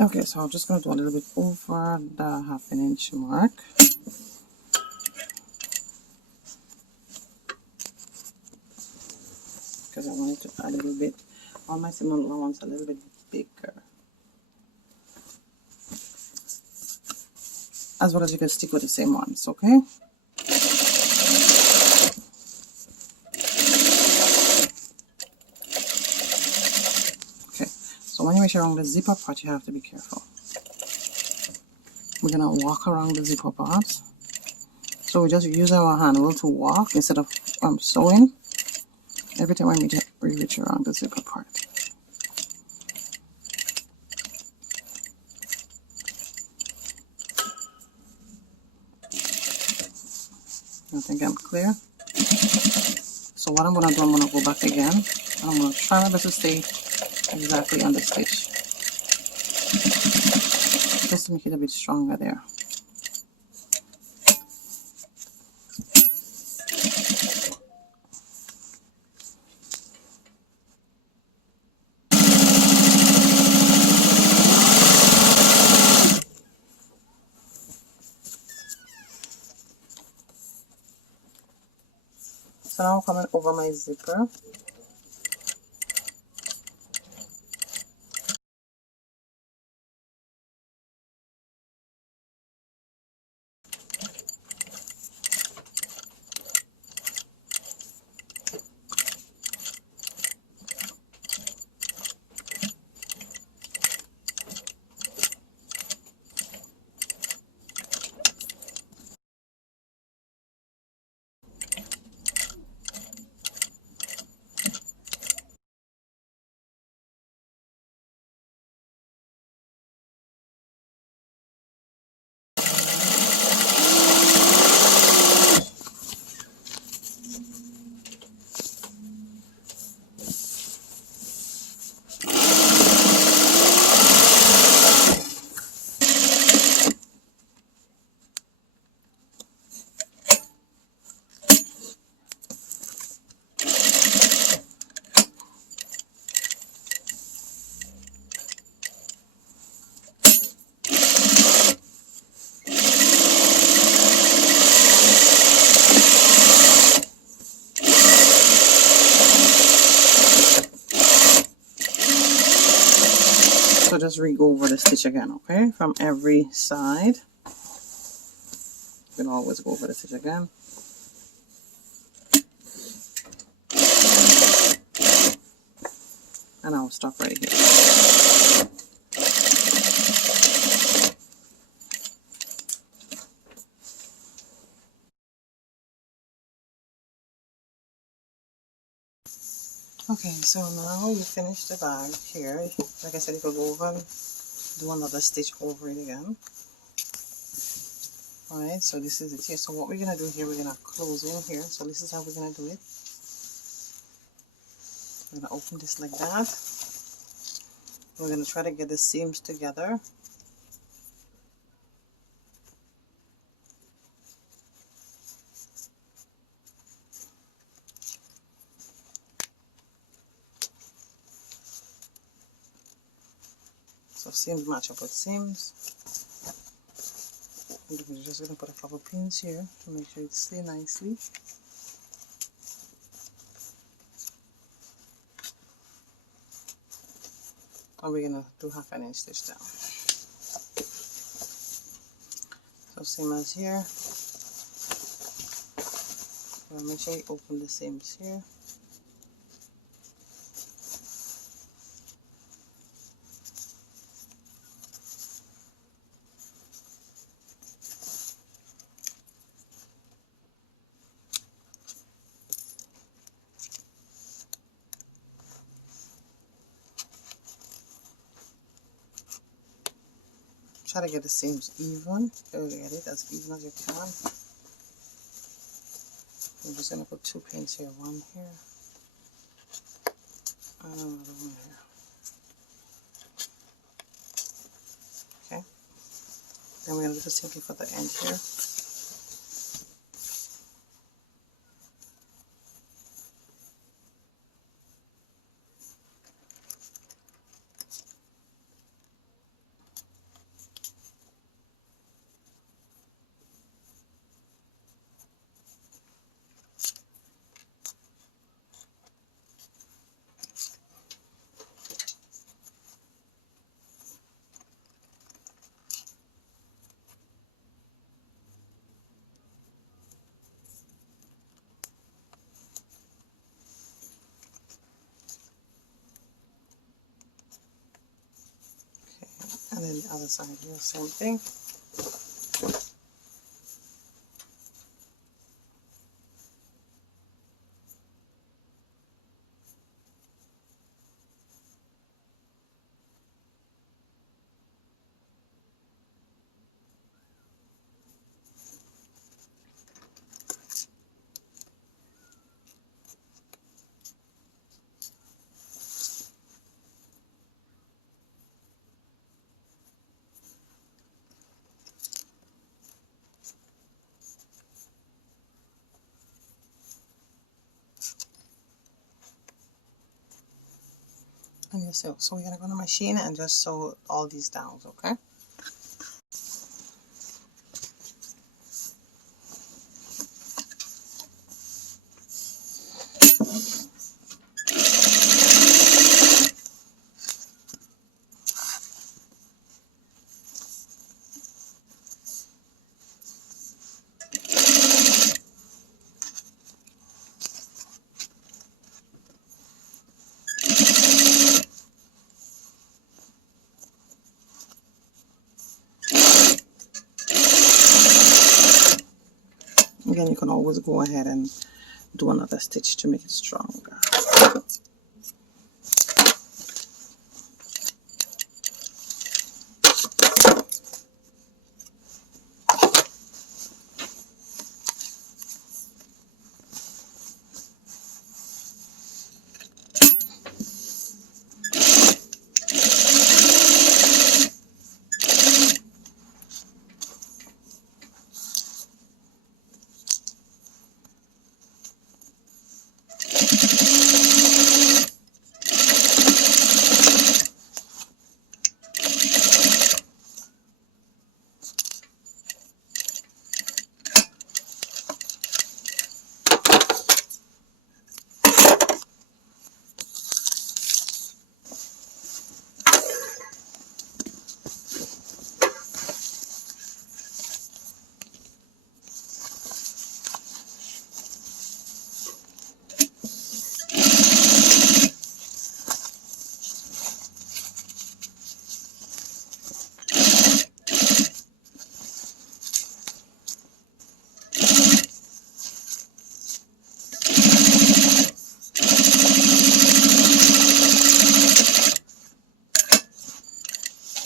Okay, so I'm just going to do a little bit over the 1/2 inch mark. Because I wanted to add a little bit, all my seam allowance a little bit bigger. As well as you can stick with the same ones, okay? Okay, so when you reach around the zipper part, you have to be careful. We're gonna walk around the zipper part. So we just use our handle to walk instead of sewing every time we reach around the zipper part. I think I'm clear. So what I'm going to do, I'm going to go back again, and I'm going to try my best to stay exactly on the stitch, just to make it a bit stronger there. So now I'm coming over my zipper. So just re-go over the stitch again, okay? From every side. You can always go over the stitch again. And I'll stop right here. Okay, so now you finish the bag here. Like I said, you could go over and do another stitch over it again. Alright, so this is it here. So what we're going to do here, we're going to close in here. So this is how we're going to do it. We're going to open this like that. We're going to try to get the seams together. So seams match up with seams. And we're just going to put a couple pins here to make sure it stays nicely. And we're going to do 1/2 inch stitch down. So same as here. So make sure you open the seams here. Try to get the seams even. Try to get it as even as you can. I'm just going to put 2 pins here. One here. And another one here. Okay. Then we're going to do the same thing for the end here. And then the other side here, same thing. And you sew. So we're gonna go to the machine and just sew all these down, okay? Again, you can always go ahead and do another stitch to make it stronger.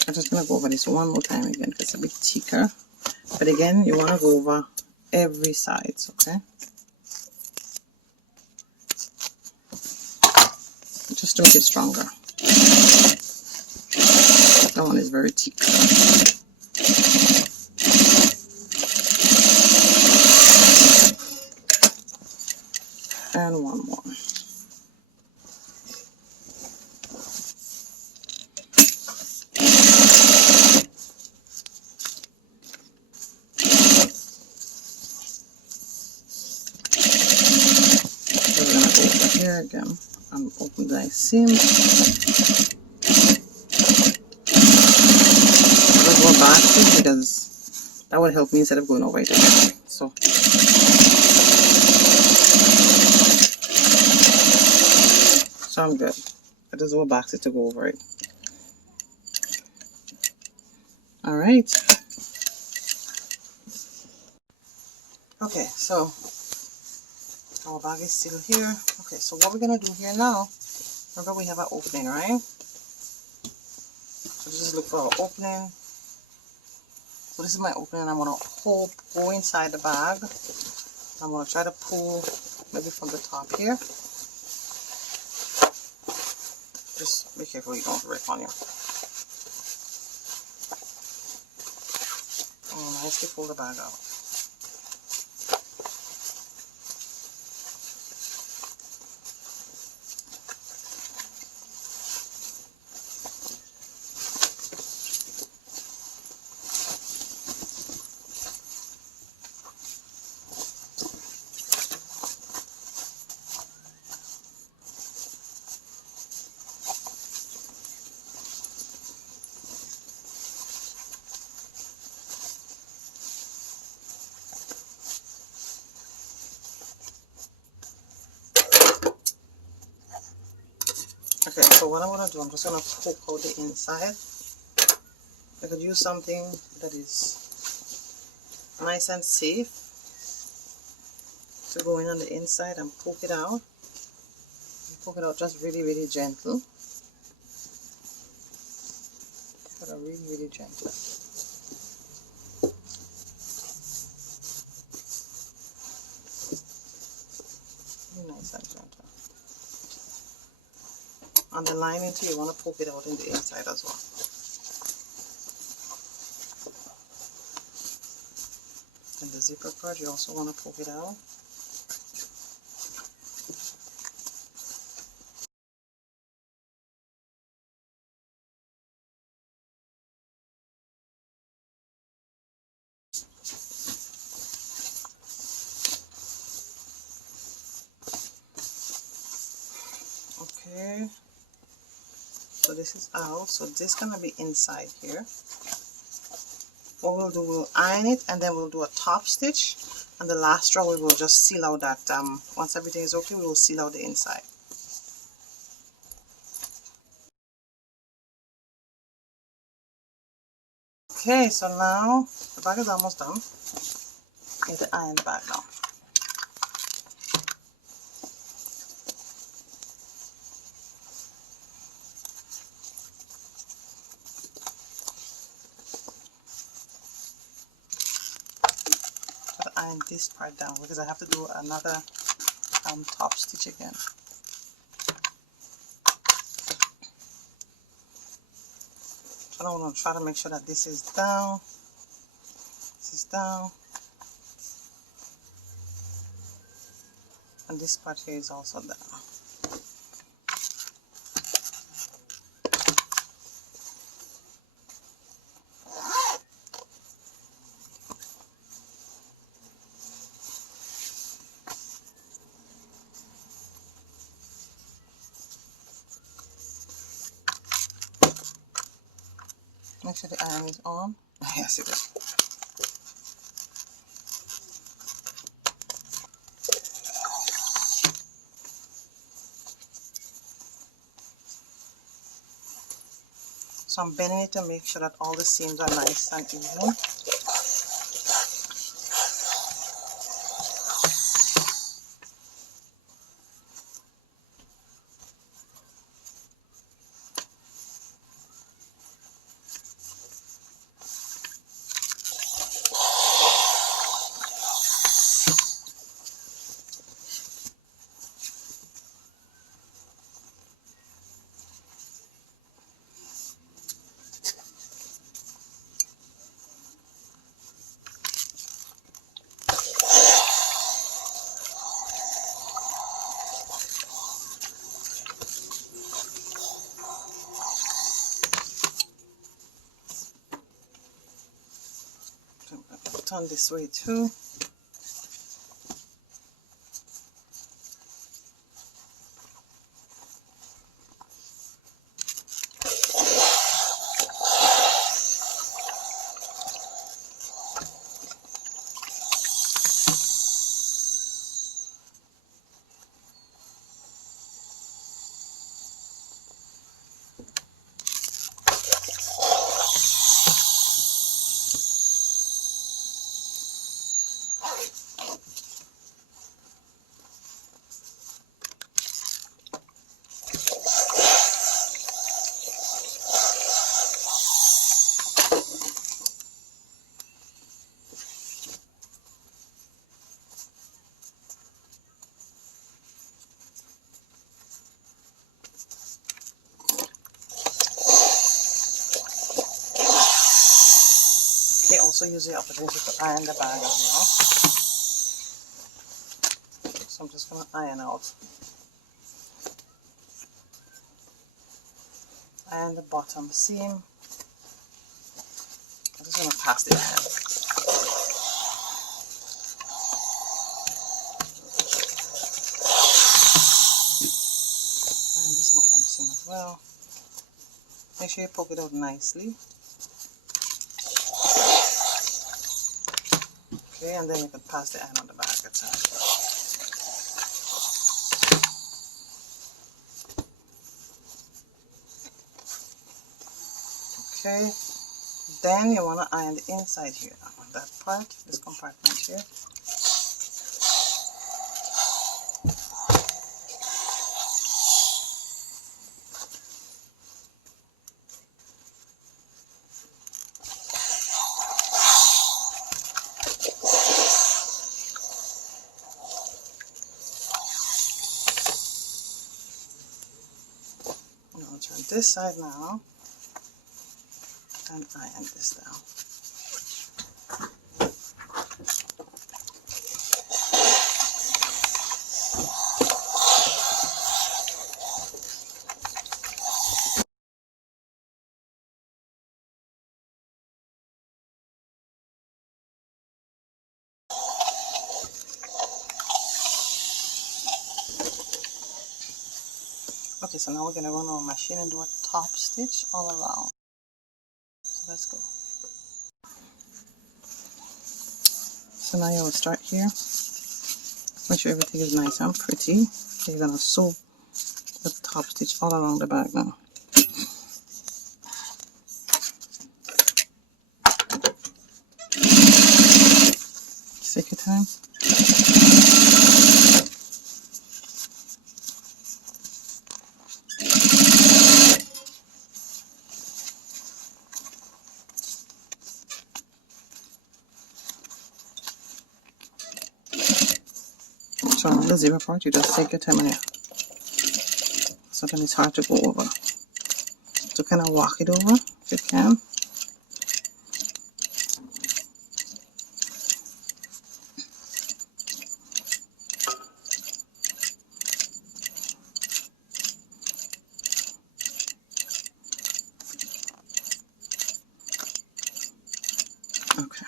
I'm just going to go over this one more time again because it's a bit thicker. But again, you want to go over every side, okay? Just to make it stronger. That one is very thick. And one more. Here again and open the seam. Just go back because that would help me instead of going over it again. So I'm good. I just go back to go over it. All right. Okay, so our bag is still here. Okay, so what we're gonna do here now, remember we have our opening, right? So just look for our opening. So this is my opening. I'm gonna go inside the bag. I'm gonna try to pull maybe from the top here. Just be careful you don't rip on you. And nicely pull the bag out. Okay, so what I'm going to do, I'm just going to poke out the inside. I could use something that is nice and safe to go in on the inside and poke it out. Poke it out just really gentle. But really gentle. Really nice and gentle. On the lining too, you want to poke it out in the inside as well. And the zipper part, you also want to poke it out. Okay, so this is out, so this is gonna be inside here. What we'll do, we'll iron it and then we'll do a top stitch, and the last row we will just seal out that once everything is okay, we will seal out the inside. Okay, so now the bag is almost done. Get the iron the bag now. Iron this part down because I have to do another top stitch again. So I want to try to make sure that this is down, this is down, and this part here is also down. Make sure the iron is on. Yes, it is. So I'm bending it to make sure that all the seams are nice and even. Turn this way too. Okay, also use the opportunity to iron the bag as well. So I'm just going to iron out. Iron the bottom seam. I'm just going to pass the iron. Iron this bottom seam as well. Make sure you poke it out nicely. Okay, and then you can pass the iron on the back itself. Okay, Then you want to iron the inside here, that part, this compartment here. I'll turn this side now and iron this down. Okay, so now we're going to run our machine and do a top stitch all around. So let's go. So now you will start here. Make sure everything is nice and pretty. So you're going to sew the top stitch all along the back now. Take your time. So on the zipper part, you just take your time on it. Sometimes it's hard to go over. So kind of walk it over if you can. Okay.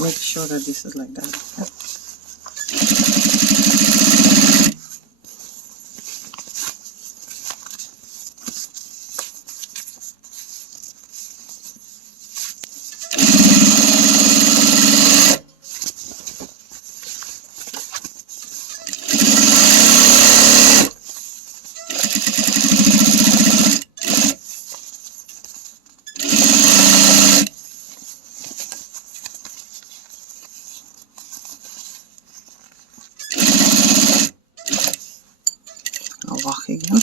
Make sure that this is like that. Okay. Walk again.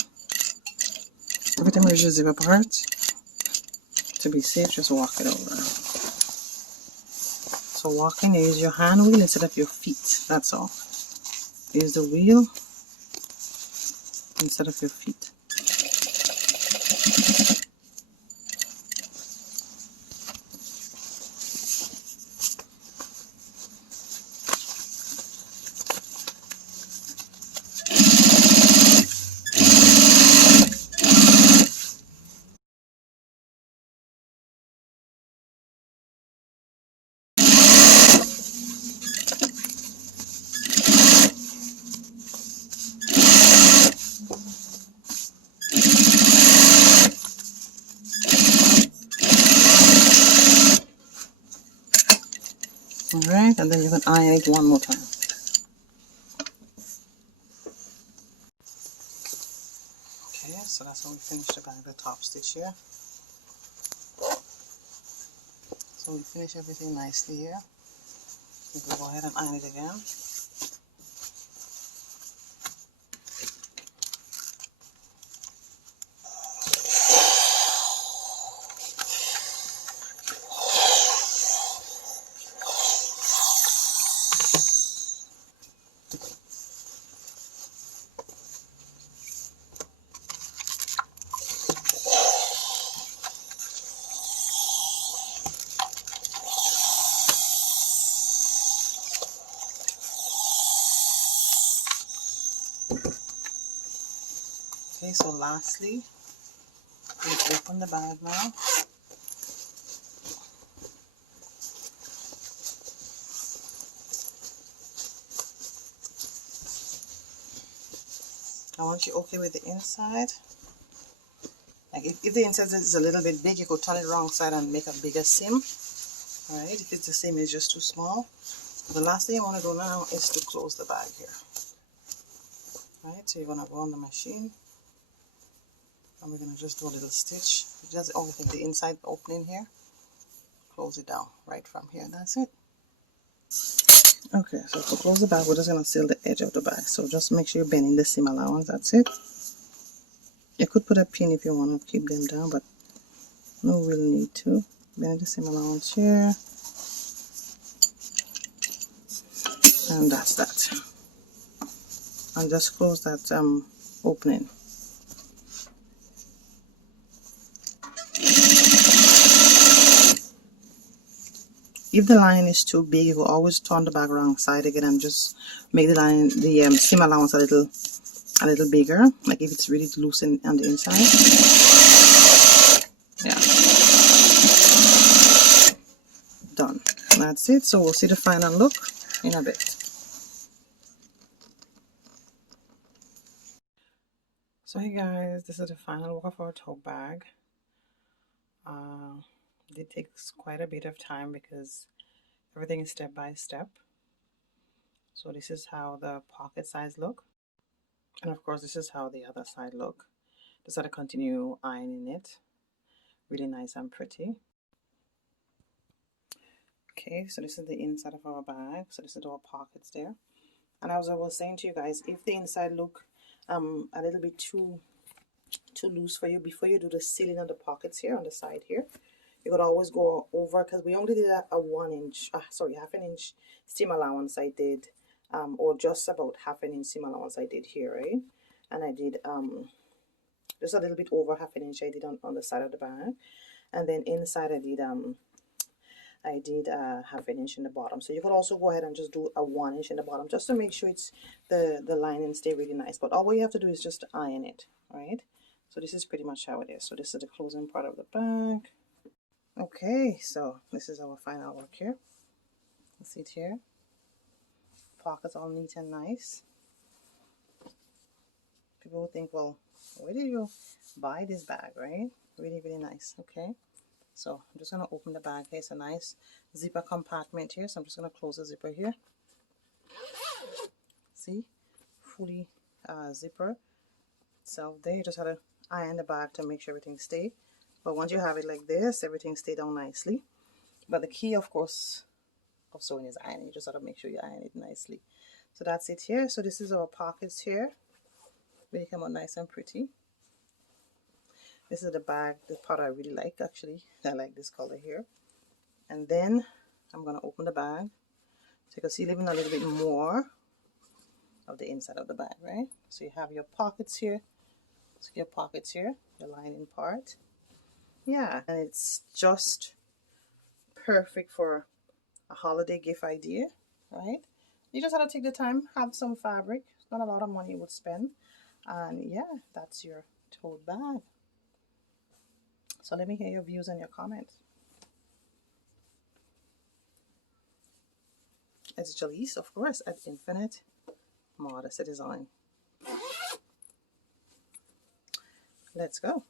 Every time you zip apart, to be safe, just walk it over. So walking, you use your hand wheel instead of your feet. That's all. Use the wheel instead of your feet. Alright, and then you can iron it one more time. Okay, so that's how we finish the back of the top stitch here. So we finish everything nicely here. We can go ahead and iron it again. Okay, so lastly, we open the bag now. Now once you're okay with the inside, like if the inside is a little bit big, you could turn it wrong side and make a bigger seam. Alright, if it's the seam is just too small. The last thing I want to do now is to close the bag here. Alright, so you're going to go on the machine and we're going to just do a little stitch. Just only thing, the inside opening here. Close it down right from here. That's it. Okay, so to close the bag, we're just going to seal the edge of the bag. So just make sure you're bending the seam allowance. That's it. You could put a pin if you want to keep them down, but no real need to. Bend the seam allowance here. And that's that. And just close that opening. If the line is too big, you will always turn the bag wrong side again and just make the line, the seam allowance a little bigger. Like if it's really loose on the inside. Yeah. Done. That's it. So we'll see the final look in a bit. So hey guys, this is the final look of our tote bag. It takes quite a bit of time because everything is step by step. So this is how the pocket size look, and of course this is how the other side look. Just got to continue ironing it. Really nice and pretty. Okay, so this is the inside of our bag. So this is our pockets there. And as I was saying to you guys, if the inside look a little bit too loose for you, before you do the sealing of the pockets here on the side here, you could always go over, because we only did a half an inch seam allowance I did, or just about half an inch seam allowance I did here, right? And I did just a little bit over half an inch I did on the side of the bag, and then inside I did half an inch in the bottom. So you could also go ahead and just do a 1 inch in the bottom, just to make sure it's the lining stay really nice. But all you have to do is just iron it, right? So this is pretty much how it is. So this is the closing part of the bag. Okay, so this is our final work here. You see it here. Pockets all neat and nice. People will think, well, where did you buy this bag, right? Really, really nice. Okay, so I'm just going to open the bag here. It's a nice zipper compartment here. So I'm just going to close the zipper here. See, fully zipper itself there. You just have to iron the bag to make sure everything stays. But once you have it like this, everything stays down nicely. But the key, of course, of sewing is ironing. You just have to make sure you iron it nicely. So that's it here. So this is our pockets here. Really come out nice and pretty. This is the bag, the part I really like actually. I like this color here. And then I'm going to open the bag. So you can see even a little bit more of the inside of the bag, right? So you have your pockets here. So your pockets here, the lining part. Yeah, and it's just perfect for a holiday gift idea, right? You just have to take the time, have some fabric. It's not a lot of money you would spend. And yeah, that's your tote bag. So let me hear your views and your comments. It's Jalise, of course, at Infinite Modesty Design. Let's go.